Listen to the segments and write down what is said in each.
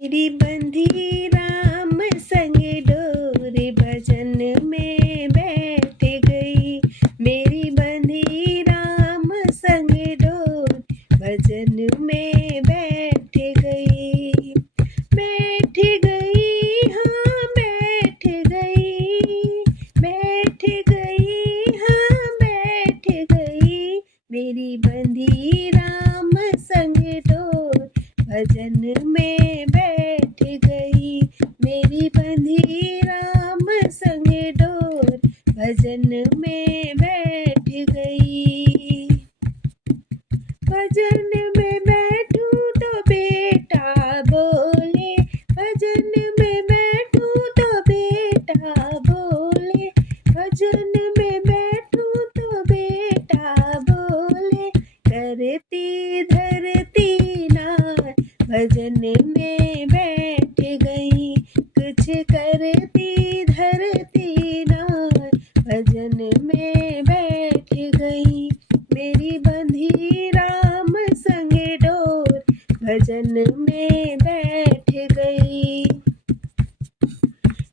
मेरी बंधी राम संग डोर, भजन में बैठ गई। मेरी बंधी राम संग डोर, भजन में बैठ गई। बैठ गई, हाँ बैठ गई, बैठ गई, हाँ बैठ गई। मेरी बंधी राम संग डोर, भजन में बैठ गई। मेरी बंधी राम संग डोर, भजन में बैठ गई। भजन में बैठूं तो बेटा बोले, भजन में बैठूं तो बेटा बोले, भजन में बैठूं तो बेटा बोले। करती धरती नार, भजन में बैठ गई। कुछ करती धरती नार, भजन में बैठ गई। मेरी बंधी राम संग डोर, भजन में बैठ गई।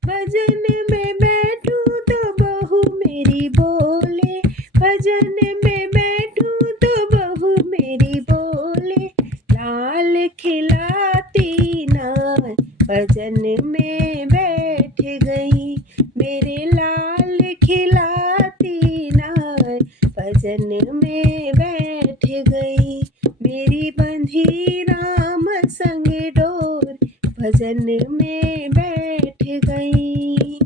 भजन में बैठूं तो बहू मेरी बोले, भजन में बैठूं तो बहू मेरी बोले। लाल खिलाती नार, भजन में बैठ गई। मेरे लाल खिलाती नार, भजन में बैठ गई। मेरी बंधी राम संग डोर, भजन में बैठ गई।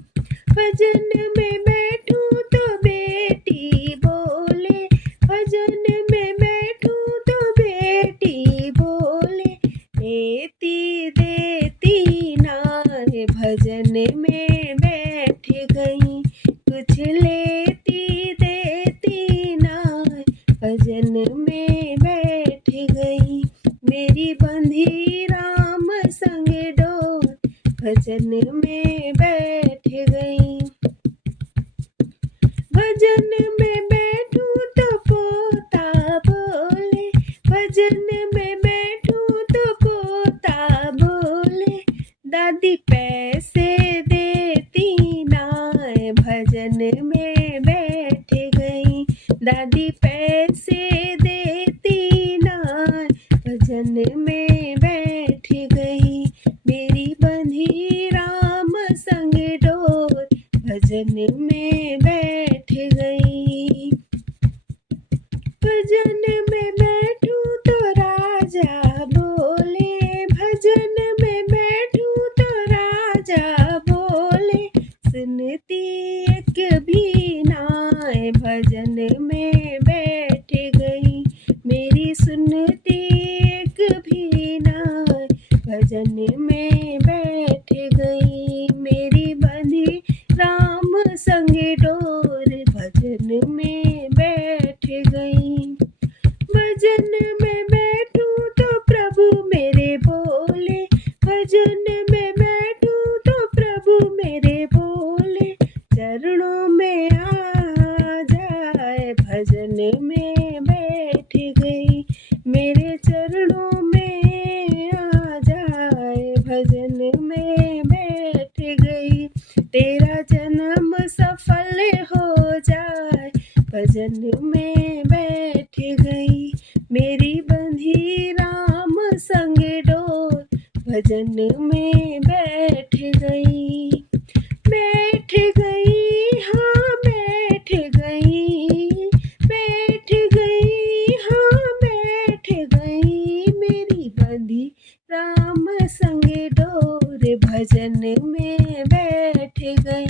भजन में बैठूं तो बेटी बोले, भजन में बैठूं तो बेटी बोले। लेती देती नार, भजन में बैठ गई। कुछ लेती देती नार, भजन में बैठ गई। मेरी बंधी राम संग डोर, भजन में बैठ गई। भजन में बैठूं तो पोता बोले, भजन में बैठूं तो पोता बोले। दादी पैसे देती नार, भजन में बैठ गई। दादी पैसे देती नार, भजन में बैठ गई। मेरी बंधी राम संग डोर, भजन में बैठ गई। भजन में बैठूं तो राजा बोले, भजन में बैठूं तो राजा बोले। सुनती एक भी नाय, भजन में बैठ गई। मेरी सुनती एक भी नाय, भजन में बैठ गई। मेरी बंधी राम संग डोर, भजन में बैठ गई। भजन में बैठूं तो प्रभु मेरे बोले, भजन में बैठूं तो प्रभु मेरे बोले। चरणों में आ जाए, भजन में बैठ गई। मेरे चरणों में आ जाए, भजन में बैठ गई। तेरा जन्म सफल हो जाए, भजन में बैठ गई। मेरी बंधी राम संग डोर, भजन में बैठ गई। बैठ गई, हाँ बैठ गई, बैठ गई, हाँ बैठ गई। मेरी बंधी राम संग डोर, भजन में बैठ गई।